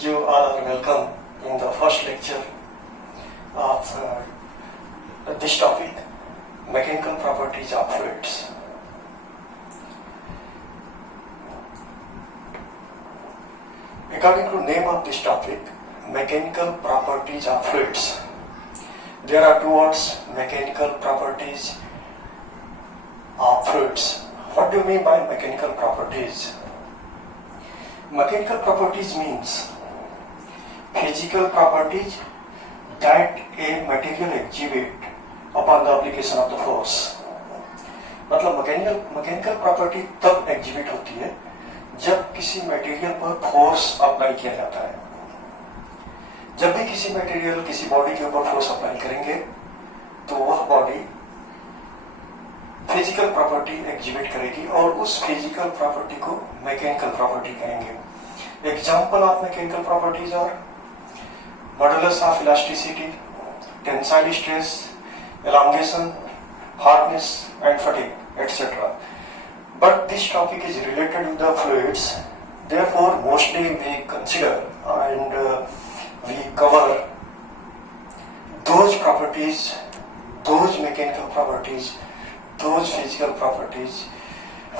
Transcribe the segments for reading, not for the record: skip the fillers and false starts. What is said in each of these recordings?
You all are welcome in the first lecture of this topic, mechanical properties of fluids. According to name of this topic, mechanical properties of fluids, there are two words, mechanical properties of fluids. What do you mean by mechanical properties? Mechanical properties means physical properties that a material exhibit upon the application of the force. मतलब mechanical property तब exhibit होती है जब किसी material पर force apply किया जाता है. जब भी किसी मटेरियल किसी बॉडी के ऊपर फोर्स अप्लाई करेंगे तो वह बॉडी फिजिकल प्रॉपर्टी एग्जिबिट करेगी और उस फिजिकल प्रॉपर्टी को मैकेनिकल प्रॉपर्टी कहेंगे. Example of mechanical properties are modulus of elasticity, tensile stress, elongation, hardness and fatigue, etc. But this topic is related with the fluids, therefore mostly we consider and we cover those properties, those mechanical properties, those physical properties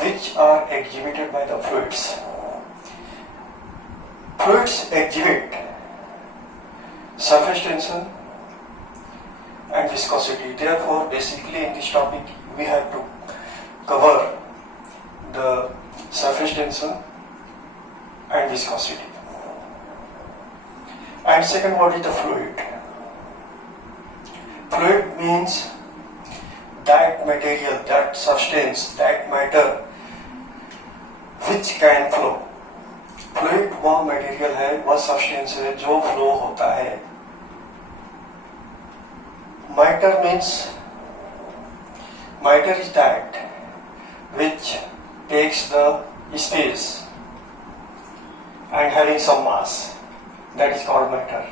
which are exhibited by the fluids. Fluids exhibit surface tension and viscosity. Therefore, basically in this topic we have to cover the surface tension and viscosity. And second word is the fluid. Fluid means that material, that substance, that matter which can flow. Fluid वह material है, वह substance है जो flow होता है. Matter means, matter is that which takes the space and having some mass, that is called matter.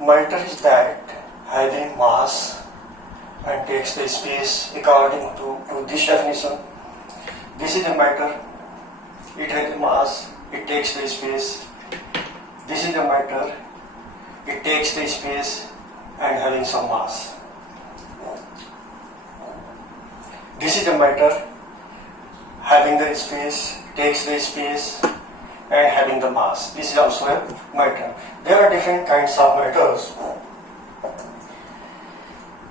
Matter is that having mass and takes the space according to this definition. This is a matter, it has a mass, it takes the space. This is the matter, it takes the space and having some mass. This is the matter, having the space, takes the space and having the mass. This is also a matter. There are different kinds of matters.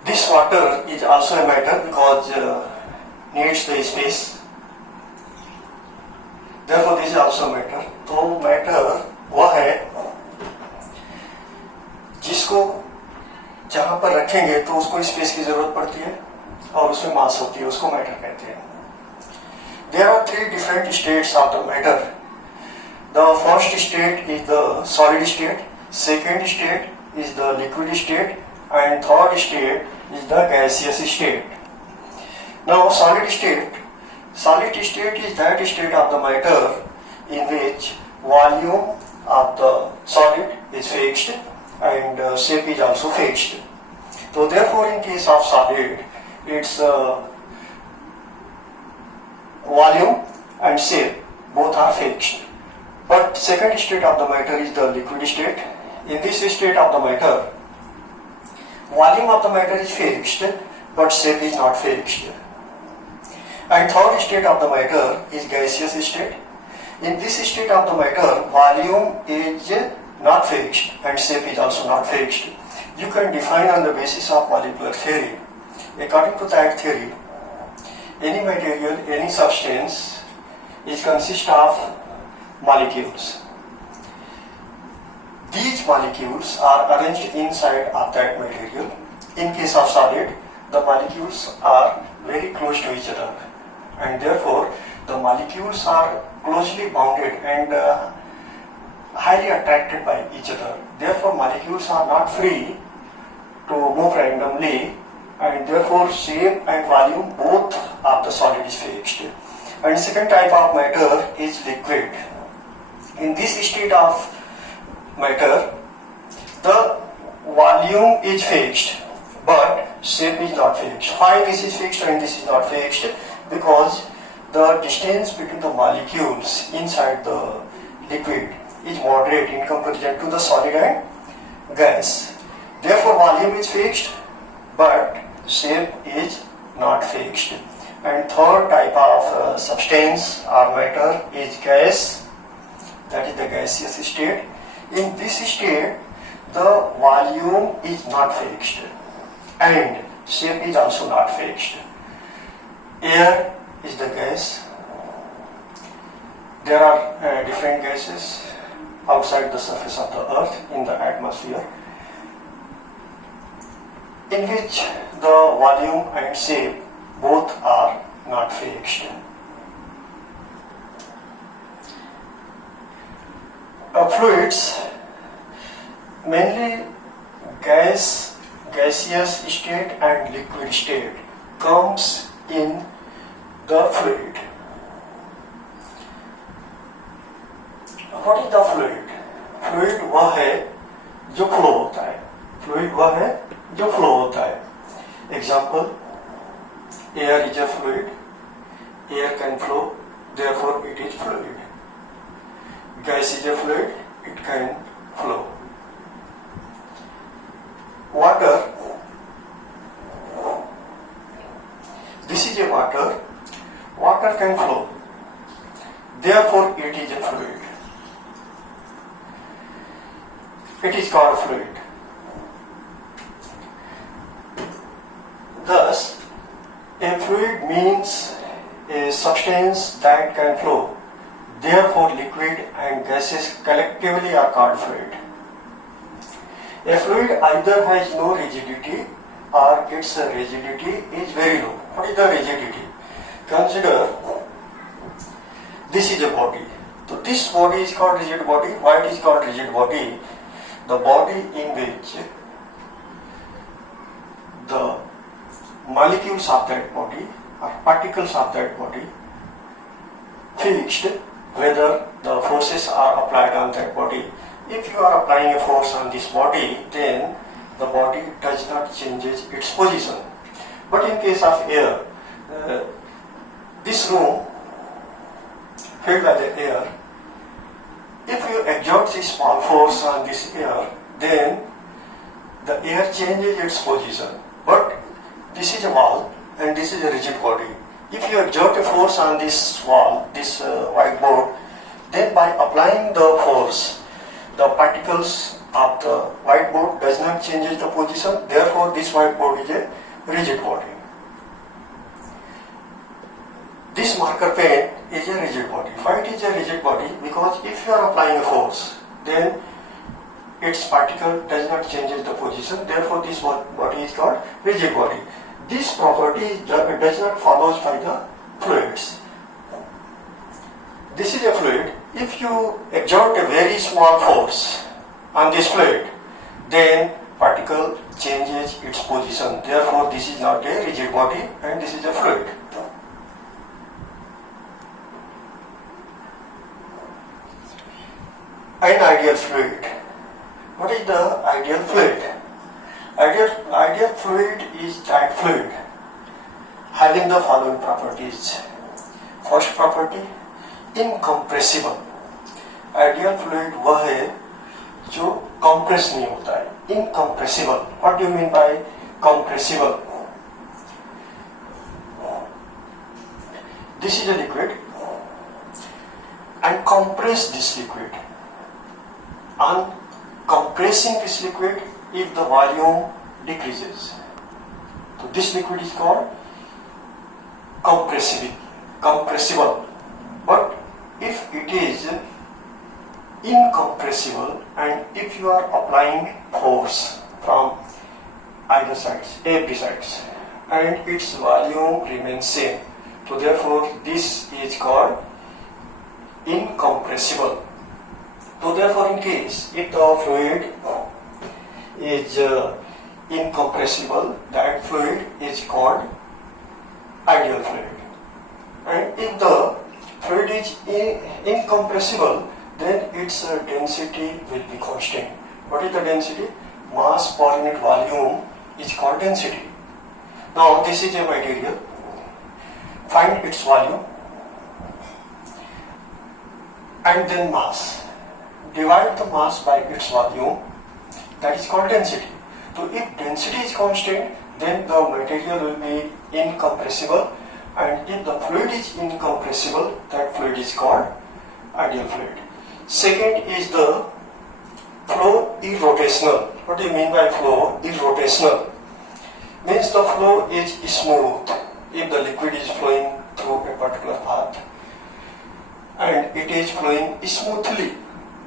This water is also a matter because needs the space. Therefore, this is also matter. तो matter वह है जिसको जहां पर रखेंगे तो उसको space की जरूरत पड़ती है और उसमें मास होती है, उसको मैटर कहते हैं. There are three different states of the matter. The first state is the solid state, second state is the liquid state, and third state is the gaseous state. Now, solid state is that state of the matter in which volume of the solid is fixed and shape is also fixed. So therefore, in case of solid, its volume and shape both are fixed. But second state of the matter is the liquid state. In this state of the matter, volume of the matter is fixed but shape is not fixed. And third state of the matter is gaseous state. In this state of the matter, volume is not fixed and shape is also not fixed. You can define on the basis of molecular theory. According to that theory, any material, any substance is consist of molecules. These molecules are arranged inside of that material. In case of solid, the molecules are very close to each other, and therefore the molecules are closely bounded and highly attracted by each other. Therefore, molecules are not free to move randomly, and therefore shape and volume both of the solid is fixed. And second type of matter is liquid. In this state of matter, the volume is fixed but shape is not fixed. Why this is fixed and this is not fixed? because the distance between the molecules inside the liquid is moderate in comparison to the solid and gas. Therefore, volume is fixed, but shape is not fixed. And third type of substance or matter is gas, that is the gaseous state. In this state, the volume is not fixed and shape is also not fixed. Air is the gas. There are different gases outside the surface of the earth in the atmosphere, in which the volume and shape both are not fixed. Fluids, mainly gaseous state and liquid state, comes in the fluid. What is the fluid? Fluid वह है जो flow होता है. Fluid वह है जो flow होता है. Example, air is a fluid. Air can flow, therefore it is fluid. Gas is a fluid, it can flow. Water, this is a water. Water can flow, therefore it is a fluid. It is called fluid. Thus, a fluid means a substance that can flow. Therefore, liquid and gases collectively are called fluid. A fluid either has no rigidity or its rigidity is very low. What is the rigidity? Consider this is a body. So this body is called rigid body. Why it is called rigid body? The body in which the molecules of that body or particles of that body fixed whether the forces are applied on that body. If you are applying a force on this body, then the body does not change its position. But in case of air, this room filled by the air, if you exert a small force on this air, then the air changes its position. But this is a wall and this is a rigid body. If you exert a force on this wall, this whiteboard, then by applying the force, the particles of the whiteboard does not change the position. Therefore, this whiteboard is a rigid body. This marker pen is a rigid body. Why it is a rigid body? Because if you are applying a force, then its particle does not change the position. Therefore, this body is called rigid body. This property does not follow by the fluids. This is a fluid. If you exert a very small force on this fluid, then particle changes its position. Therefore, this is not a rigid body and this is a fluid. An ideal fluid. What is the ideal fluid? Ideal fluid is that fluid having the following properties. First property, incompressible. Ideal fluid वह है जो compress नहीं होता है. Incompressible. What do you mean by compressible? This is a liquid and compress this liquid. On compressing this liquid, if the volume decreases, so this liquid is called compressible. But if it is incompressible and if you are applying force from either sides, every sides, and its volume remains same, so therefore this is called incompressible. So therefore, in case if the fluid is incompressible, that fluid is called ideal fluid. And if the fluid is incompressible, then its density will be constant. What is the density? Mass per unit volume is called density. Now this is a material find its volume, and then mass. Divide the mass by its volume, that is called density. So if density is constant, then the material will be incompressible, and if the fluid is incompressible, that fluid is called ideal fluid. Second is the flow irrotational. What do you mean by flow irrotational? Means the flow is smooth if the liquid is flowing through a particular path and it is flowing smoothly.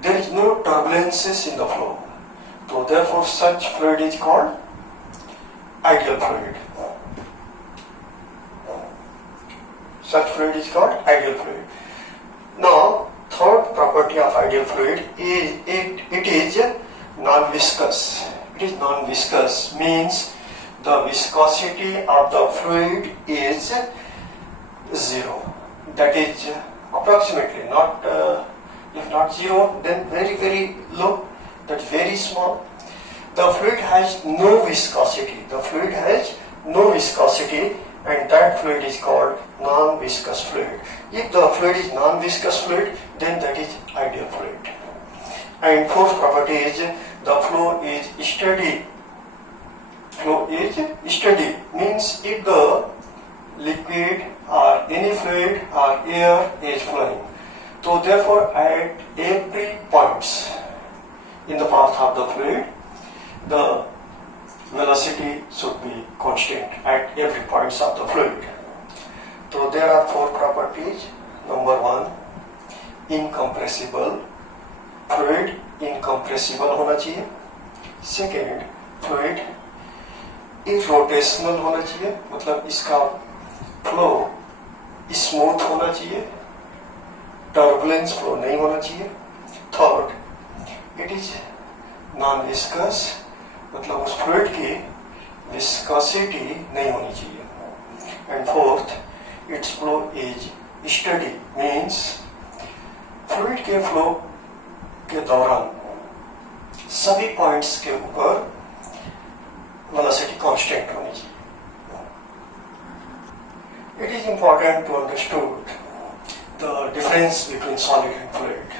There is no turbulences in the flow. So therefore such fluid is called ideal fluid. Such fluid is called ideal fluid. Now, third property of ideal fluid is it is non-viscous. It is non-viscous means the viscosity of the fluid is zero. That is approximately, not if not zero, then very very low. That's very small. The fluid has no viscosity. The fluid has no viscosity, and that fluid is called non-viscous fluid. If the fluid is non-viscous fluid, then that is ideal fluid. And fourth property is the flow is steady. Flow is steady means if the liquid or any fluid or air is flowing. So therefore at every point in the path of the fluid, the velocity should be constant at every point of the fluid. So there are four properties. Number one, incompressible. Fluid incompressible होना चाहिए. Second, fluid irrotational होना चाहिए, मतलब इसका flow smooth होना चाहिए, turbulence flow नहीं होना चाहिए. Third, it is non viscous, मतलब उस फ्लूइड की विस्कोसिटी नहीं होनी चाहिए. And fourth, it's flow is study means fluid के फ्लो के दौरान सभी पॉइंट्स के ऊपर वेलोसिटी कांस्टेंट होनी चाहिए. It is important to understand the difference between solid and fluid.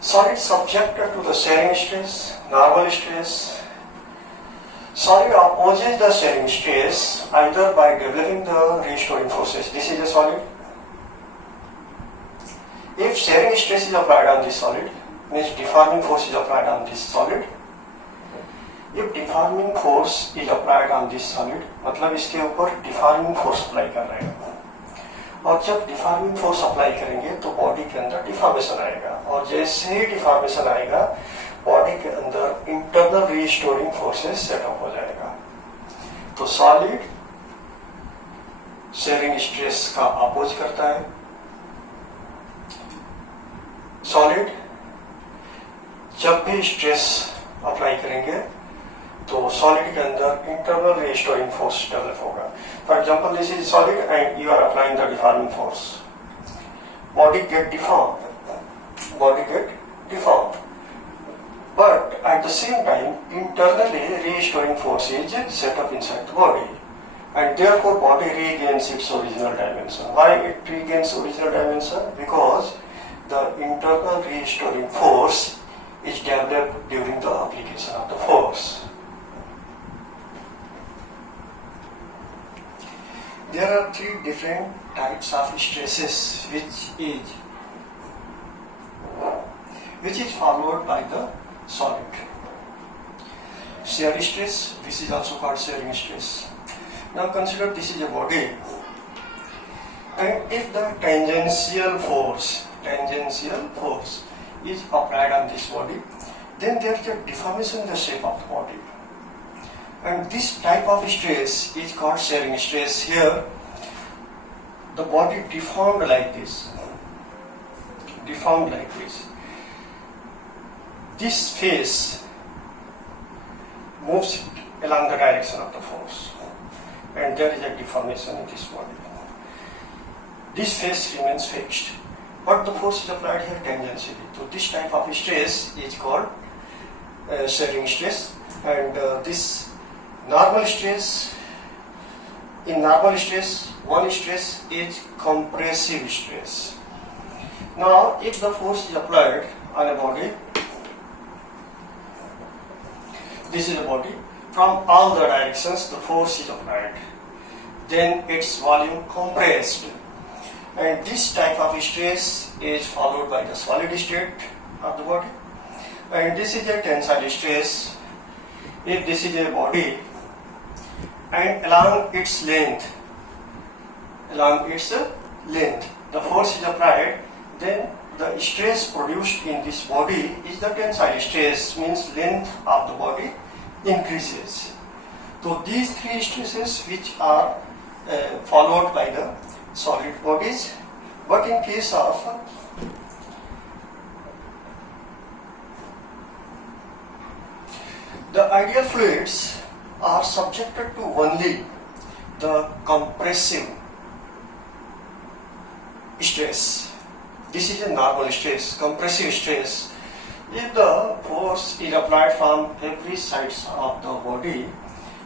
Solid subjected to the shearing stress, normal stress. Solid opposes the shearing stress either by developing the restoring forces. This is a solid. If shearing stress is applied on this solid, means deforming force is applied on this solid. If deforming force is applied on this solid, मतलब इसके ऊपर deforming force apply कर रहे हैं. और जब deforming force apply करेंगे तो बॉडी के अंदर डिफॉर्मेशन आएगा, और जैसे ही डिफॉर्मेशन आएगा बॉडी के अंदर इंटरनल रीस्टोरिंग फोर्सेस सेटअप हो जाएगा. तो सॉलिड शेयरिंग स्ट्रेस का अपोज करता है. सॉलिड जब भी स्ट्रेस अप्लाई करेंगे तो सॉलिड के अंदर इंटरनल रीस्टोरिंग फोर्स डेवलप होगा. For example, this is solid and you are applying the deforming force. Body get deformed, but at the same time internally restoring force is set up inside the body, and therefore body regains its original dimension. Why it regains original dimension? Because the internal restoring force is developed during the application of the force. There are three different types of stresses which is followed by the solid. Shear stress, this is also called shearing stress. Now consider this is a body, and if the tangential force is applied on this body, then there is a deformation in the shape of the body, and this type of stress is called shearing stress. Here the body deformed like this. This face moves along the direction of the force, and there is a deformation in this body. This face remains fixed, but the force is applied here tangentially. So this type of stress is called shearing stress, and this normal stress in normal stress, one stress is compressive stress. Now, if the force is applied on a body, this is a body, from all the directions the force is applied, then its volume compressed, and this type of stress is followed by the solid state of the body, and this is a tensile stress. If this is a body and along its length, the force is applied, then the stress produced in this body is the tensile stress, means length of the body increases. So these three stresses which are followed by the solid bodies, but in case of the ideal fluids are subjected to only the compressive stress. This is a normal stress, compressive stress. If the force is applied from every side of the body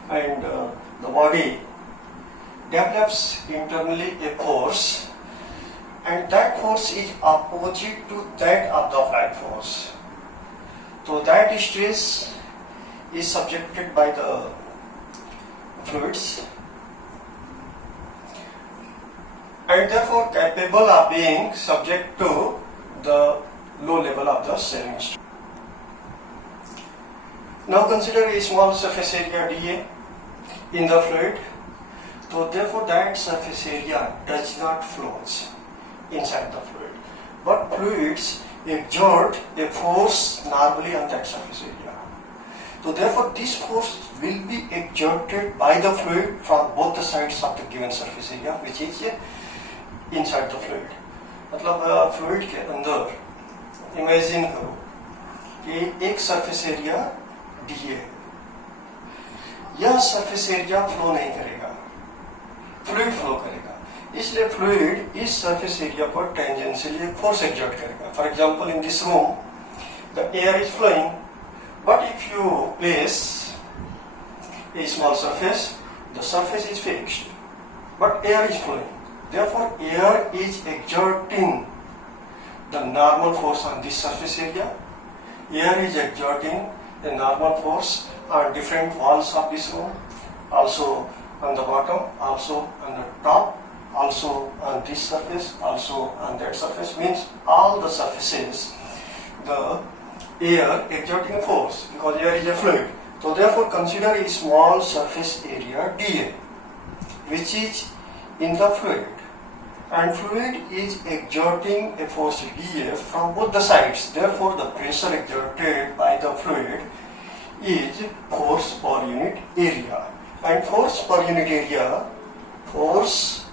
and the body develops internally a force, and that force is opposite to that of the applied force, so that stress is subjected by the fluids and therefore capable of being subject to the low level of the saline stress. Now consider a small surface area dA in the fluid. So therefore that surface area does not flow inside the fluid, but fluids exert a force normally on that surface area. So therefore this force will be exerted by the fluid from both the sides of the given surface area, which is inside the fluid. मतलब fluid के अंदर imagine करो कि एक surface area D है, यह surface area flow नहीं करेगा, फ्लूइड फ्लो करेगा, इसलिए फ्लूइड इस सरफेस एरिया पर टेंजेंशियली फोर्स एक्सर्ट करेगा. For example in this room the air is flowing, but if you place a small surface, the surface is fixed, but air is flowing. Therefore, air is exerting the normal force on this surface area. Air is exerting the normal force on different walls of this room, also on the bottom, also on the top, also on this surface, also on that surface. Means all the surfaces, the air exerting a force, because air is a fluid. So therefore consider a small surface area dA, which is in the fluid, and fluid is exerting a force dF from both the sides. Therefore the pressure exerted by the fluid is force per unit area, and force per unit area, force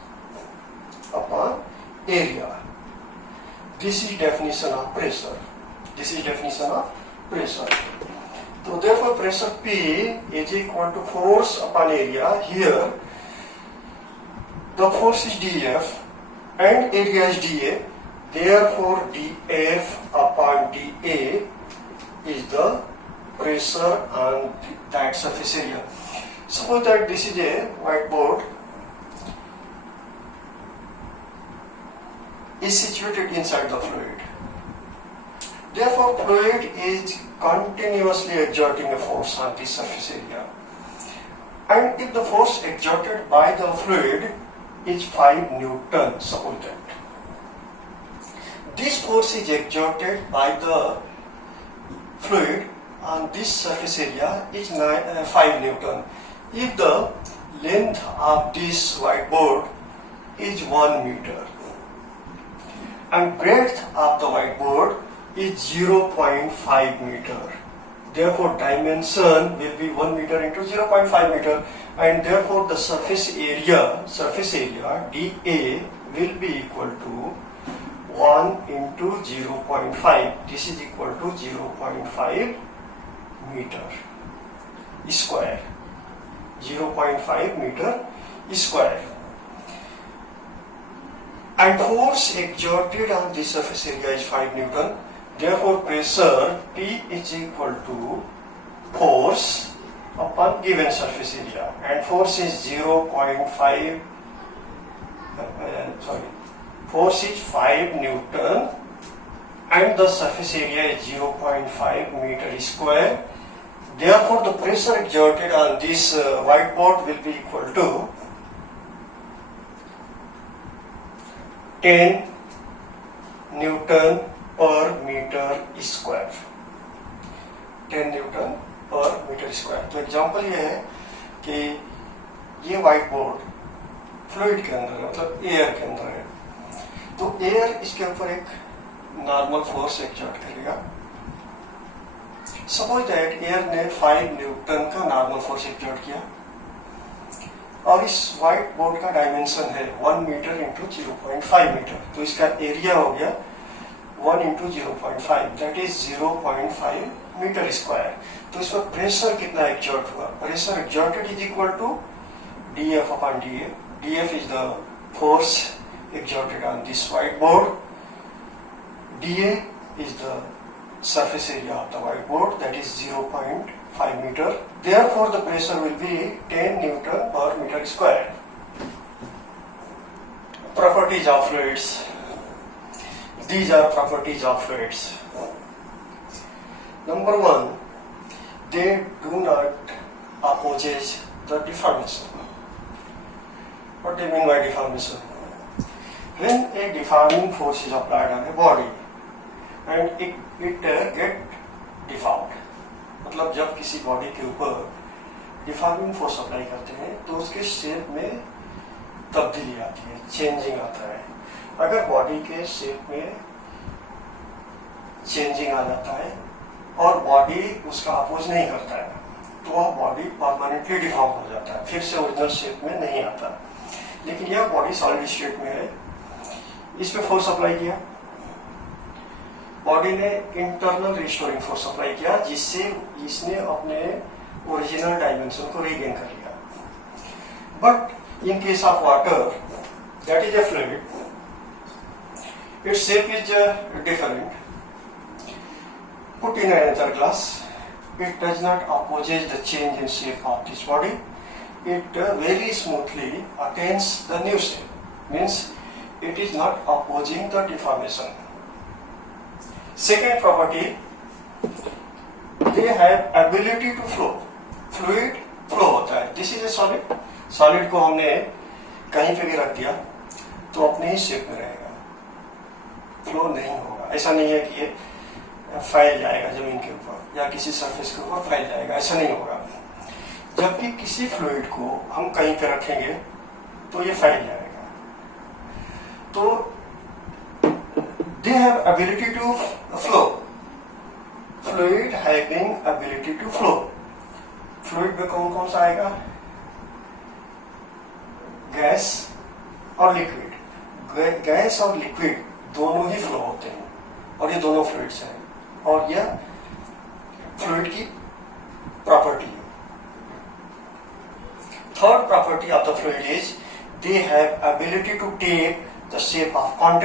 upon area. This is definition of pressure. This is definition of pressure. So therefore pressure P is equal to force upon area. Here the force is dF and area is dA. Therefore dF upon dA is the pressure on that surface area. Suppose that this is a whiteboard is situated inside the fluid. Therefore fluid is continuously exerting a force on this surface area, and if the force exerted by the fluid is 5 Newton, suppose that this force is exerted by the fluid on this surface area is 5 Newton. If the length of this whiteboard is 1 meter and breadth of the whiteboard is 0.5 meter, therefore dimension will be 1 meter into 0.5 meter, and therefore the surface area dA will be equal to 1 into 0.5. This is equal to 0.5 meter square. 0.5 meter square. And force exerted on this surface area is 5 Newton. Therefore pressure P is equal to force upon given surface area, and force is 0.5 force is 5 Newton and the surface area is 0.5 meter square. Therefore, the pressure exerted on this whiteboard will be equal to 10 Newton per meter square. 10 Newton पर metre square. तो example ये है कि ये white board fluid के अंदर है, मतलब एयर के अंदर है, तो एयर इसके ऊपर एक नॉर्मल फोर्स एक्सर्ट करेगा। सपोज दैट एयर ने 5 न्यूटन का नॉर्मल फोर्स एक्सर्ट किया और इस व्हाइट बोर्ड का डायमेंशन है 1 मीटर इंटू 0.5 मीटर, तो इसका एरिया हो गया 1 into 0.5 that is 0.5 metre square. तो इसमें प्रेशर कितना एक्सर्ट हुआ? Pressure exerted is equal to dF upon dA. dF is the force exerted on this whiteboard. dA is the surface area of the whiteboard, that is 0.5 meter. Therefore, the pressure will be 10 Newton per meter square. Properties of fluids. These are properties of fluids. Number 1, they do not oppose the deformation. What do you mean by deformation? When a deforming force is applied on a body and it get deformed, मतलब जब किसी body के ऊपर deforming force apply करते हैं तो उसके shape में तब्दीली आती है, चेंजिंग आता है। अगर बॉडी के शेप में चेंजिंग आ जाता है और बॉडी उसका अपोज नहीं करता है तो वह बॉडी परमानेंटली डिफॉर्म हो जाता है, फिर से ओरिजिनल शेप में नहीं आता। लेकिन यह बॉडी सॉलिड स्टेट में है, इस पे फोर्स अप्लाई किया, बॉडी ने इंटरनल रिस्टोरिंग फोर्स अप्लाई किया जिससे इसने अपने ओरिजिनल डायमेंशन को रीगेन कर लिया। But in case of water that is a fluid, its shape is different. Put in another glass, it does not oppose the change in shape of this body. It very smoothly attains the new shape. Means it is not opposing the deformation. Second property, they have ability to flow. Fluid flow होता है। This is a solid. Solid को हमने कहीं पे भी रख दिया तो अपने ही शेप में रहेगा, फ्लो नहीं होगा। ऐसा नहीं है कि ये फैल जाएगा जमीन के ऊपर या किसी सरफेस के ऊपर फैल जाएगा, ऐसा नहीं होगा। जब भी किसी फ्लूइड को हम कहीं पे रखेंगे तो ये फैल जाएगा। तो they have ability to flow. Fluid having ability to flow. Fluid में कौन कौन सा आएगा? गैस और लिक्विड। गैस और लिक्विड दोनों ही फ्लो होते हैं और ये दोनों फ्लूइड्स हैं और यह फ्लूइड की प्रॉपर्टी है। Third property of the fluid is they have ability to take the shape of contact